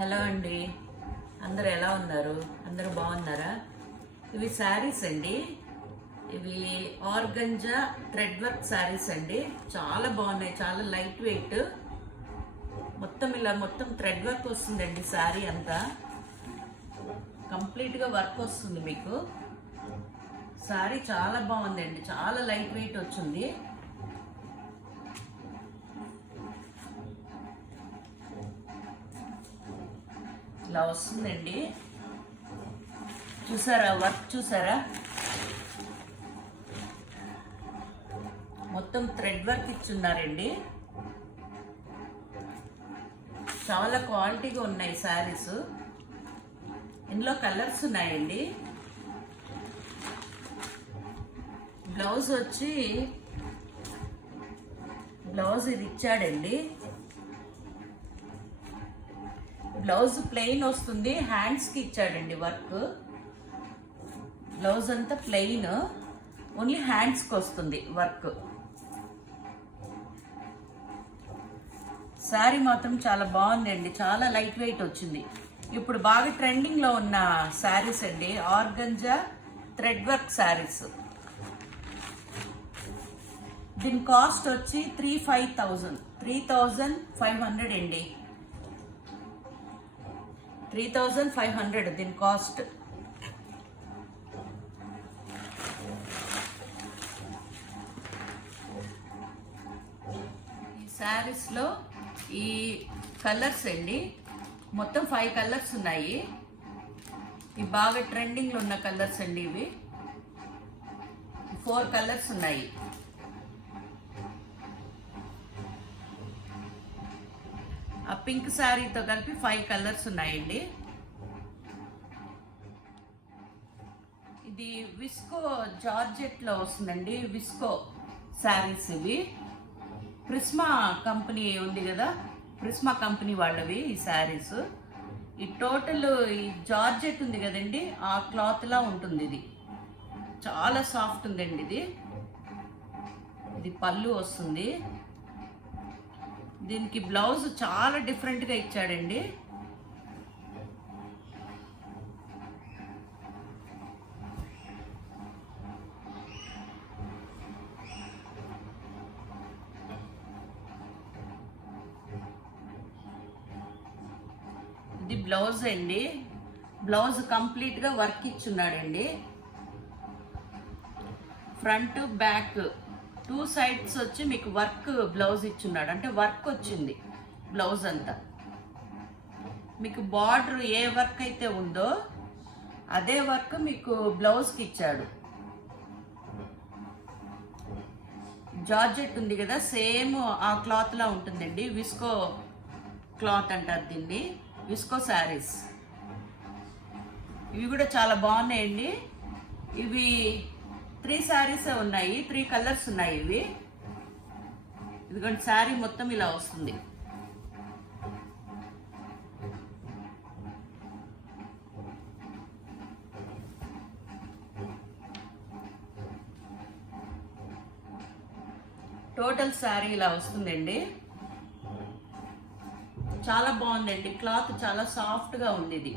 Hello అండి, అందరూ ఎలా ఉన్నారు? అందరూ బాగున్నారా? ఇవి శారీస్ అండి. ఇవి ఆర్గంజా థ్రెడ్ వర్క్ శారీస్ అండి. చాలా బాగున్నాయి, చాలా లైట్ వెయిట్. మొత్తం థ్రెడ్ వర్క్ వస్తుందండి. శారీ అంతా కంప్లీట్గా వర్క్ వస్తుంది మీకు. శారీ చాలా బాగుందండి, చాలా లైట్ వెయిట్ వచ్చింది. ఇలా వస్తుందండి. చూసారా వర్క్? చూసారా? మొత్తం థ్రెడ్ వర్క్ ఇచ్చున్నారండి. చాలా క్వాలిటీగా ఉన్నాయి శారీస్. ఇందులో కలర్స్ ఉన్నాయండి. బ్లౌజ్ ఇది ఇచ్చాడండి. బ్లౌజ్ ప్లెయిన్ వస్తుంది, హ్యాండ్స్కి ఇచ్చాడండి వర్క్. బ్లౌజ్ అంతా ప్లెయిన్, ఓన్లీ హ్యాండ్స్కి వస్తుంది వర్క్. శారీ మాత్రం చాలా బాగుందండి, చాలా లైట్ వెయిట్ వచ్చింది. ఇప్పుడు బాగా ట్రెండింగ్లో ఉన్న శారీస్ అండి, ఆర్గంజా థ్రెడ్ వర్క్ శారీస్. దీని కాస్ట్ వచ్చి 3,500 అండి. 3,500 దీని కాస్ట్. ఈ శారీస్లో ఈ కలర్స్ అండి, మొత్తం 5 కలర్స్ ఉన్నాయి. ఇవి బాగా ట్రెండింగ్లో ఉన్న కలర్స్ అండి. ఇవి 4 కలర్స్ ఉన్నాయి. ఆ పింక్ శారీతో కలిపి 5 కలర్స్ ఉన్నాయండి. ఇది విస్కో జార్జెట్లో వస్తుందండి. విస్కో శారీస్ ఇవి. ప్రిస్మా కంపెనీ ఉంది కదా, ప్రిస్మా కంపెనీ వాళ్ళవి ఈ శారీస్. ఈ టోటల్ ఈ జార్జెట్ ఉంది కదండి, ఆ క్లాత్లా ఉంటుంది. ఇది చాలా సాఫ్ట్ ఉందండి. ఇది పళ్ళు వస్తుంది. దీనికి బ్లౌజ్ చాలా డిఫరెంట్గా ఇచ్చాడండి. ఇది బ్లౌజ్ అండి. బ్లౌజ్ కంప్లీట్గా వర్క్ ఇచ్చున్నాడండి. ఫ్రంట్ బ్యాక్ 2 సైడ్స్ వచ్చి మీకు వర్క్ బ్లౌజ్ ఇచ్చున్నాడు, అంటే వర్క్ వచ్చింది బ్లౌజ్ అంతా. మీకు బార్డర్ ఏ వర్క్ అయితే ఉందో అదే వర్క్ మీకు బ్లౌజ్కి ఇచ్చాడు. జార్జెట్ ఉంది కదా, సేమ్ ఆ క్లాత్లా ఉంటుందండి. విస్కో క్లాత్ అంటారు దీన్ని, విస్కో శారీస్. ఇవి కూడా చాలా బాగున్నాయండి. ఇవి 3 శారీస్ ఉన్నాయి, 3 కలర్స్ ఉన్నాయి. ఇదిగోండి, శారీ మొత్తం ఇలా వస్తుంది. టోటల్ శారీ ఇలా వస్తుందండి. చాలా బాగుందండి, క్లాత్ చాలా సాఫ్ట్గా ఉంది. ఇది